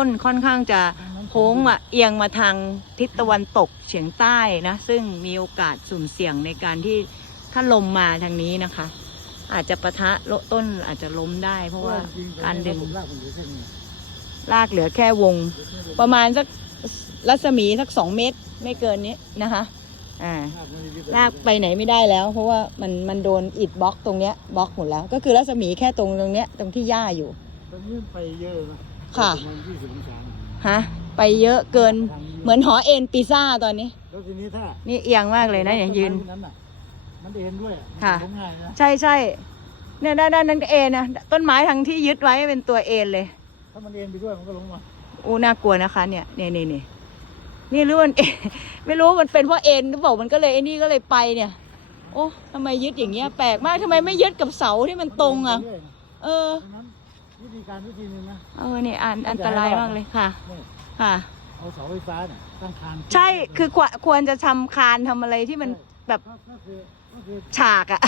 ต้นค่อนข้างจะโค้งอะเอียงมาทางทิศตะวันตกเฉียงใต้นะ ซึ่งมีโอกาสสุ่มเสี่ยงในการที่ถ้าลมมาทางนี้นะคะ อาจจะปะทะโลต้นอาจจะล้มได้ เพราะว่าการดึงลากเหลือแค่วง ประมาณสักรัศมีสักสองเมตรไม่เกินนี้นะคะอ่าลากไปไหนไม่ได้แล้ว เพราะว่ามันมันโดนอิดบล็อกตรงเนี้ยบล็อกหมดแล้ว ก็คือรัศมีแค่ตรงตรงเนี้ยตรงที่หญ้าอยู่ตอนนี้ไปเยอะ ค่ะ ประมาณยี่สิบองศาฮะ ไปเยอะเกิน เหมือนหอเอ็นปิซ่าตอนนี้ แล้วทีนี้ถ้านี่เอียงมากเลยนะเนี่ยยืน ต้ไม้นั้นน่ะมันเอ็นด้วยมันค่ะ ล้มง่ายนะใช่ใช่เนี่ยด้านด้านนั้นก็เอ็นนะต้นไม้ทั้งที่ยึดไว้เป็นตัวเอ็นเลย ถ้ามันเอ็นไปด้วยมันก็ล้มมาอู้น่ากลัวนะคะเนี่ยเนี่ยเนี่ยเนี่ยนี่รู้มันเอ็น ไม่รู้มันเป็นเพราะเอ็นหรือเปล่ามันก็เลยไอ้นี่ก็เลยไปเนี่ย โอ้ทำไมยึดอย่างเงี้ยแปลกมากทำไมไม่ยึดกับเสาที่มันตรงอะเรื่ยๆนะเออ ดังนั้น วิธีการวิธีหนึงนะ เออเนี่ยอันอันตรายมากเลยค่ะ นี่ค่ะ เอาเสาไฟฟ้าเนี่ยตั้งคานใช่คือควรควรจะทำคานทำอะไรที่มันแบบก็ก็คือก็คือฉากอะ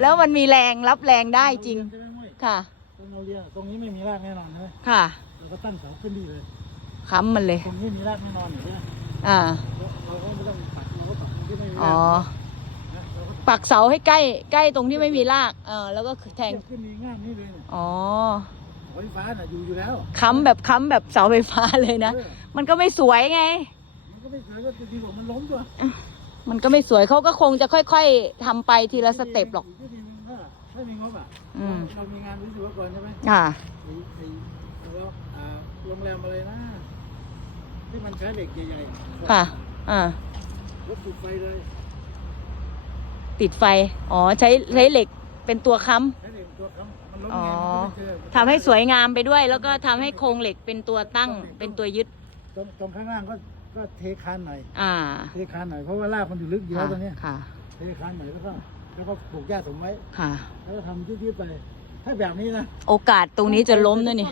แล้วมันมีแรงรับแรงได้จริงใช่ไหมมุ้ยค่ะ ตรงเราเรียนตรงนี้ไม่มีรากแน่นอนใช่ไหมค่ะเราก็ตั้งเสาขึ้นดีเลย ค้ำมันเลย ตรงนี้มีรากแน่นอนอยู่เนี่ยอ่า เราก็ไม่ต้องปักเราก็ปักตรงที่ไม่มีอ๋ราอ กนะเราก็ปักเสาให้ใกล้ใกล้ตรงที่ไม่มีราก เออแล้วก็แทงขึ้นดีง่ามนี่เลยเนี่ยอ๋อเสา ไฟฟ้าน่ะอยู่อยู่แล้ว ค้ำแบบค้ำแบบเสาไฟฟ้าเลยนะ เออ มันก็ไม่สวยไง มันก็ไม่สวยก็ดีกว่ามันล้มตัวมันก็ไม่สวยเขาก็คงจะค่อย ๆทำไปทีละสเต็ปหรอกกทีนึงถ้าถ้ามีงบอะอืม เรามีงานวิศวกรใช่ไหมค่ะไอ้ไอ้แล้วอ่าโรงแรมอะไรนะที่มันใช้เหล็กใหญ่ๆค่ะ อ่า รถติดไฟเลยติดไฟ อ๋อ ใช้ใช้เหล็กเป็นตัวค้ำใช้เหล็กตัวค้ำมันล้ม อ๋อไงมันก็ไม่เจอทำให้สวยงามไปด้วย แล้วก็ทำให้โครงเหล็กเป็นตัวตั้งเป็นตัวยึด ตรงตรงข้างล่างก็ก็เทคานหน่อยอ่าเทคานหน่อยเพราะว่ารากมันอยู่ลึกอยู่แล้วตอนเนี้ยค่ะ เทคานหน่อยแล้วก็แล้วก็ปลูกหญ้าสมไว้ค่ะ แล้วก็ทำยืดๆไปถ้าแบบนี้นะโอกาสตรงนี้จะล้มนะนี่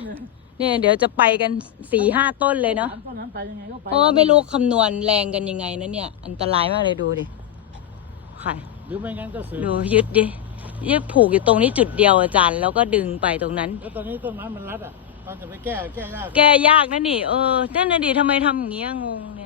เนี่ยเดี๋ยวจะไปกันสี่ห้าต้นเลยเนาะสมต้นนั้นไปยังไงก็ไป เพราะว่าไม่รู้คำนวณแรงกันยังไงนะเนี่ย อันตรายมากเลยดูดิ ค่ะ หรือไม่งั้นก็เสริมดูยึดดิยึดผูกอยู่ตรงนี้จุดเดียวอาจารย์ แล้วก็ดึงไปตรงนั้น แล้วตอนนี้ต้นไม้มันรัดอะตอนจะไปแก้แก้ยาก แก้ยากนะนี่ เออนั่นน่ะดิทำไมทำอย่างเงี้ยงงเนี่ย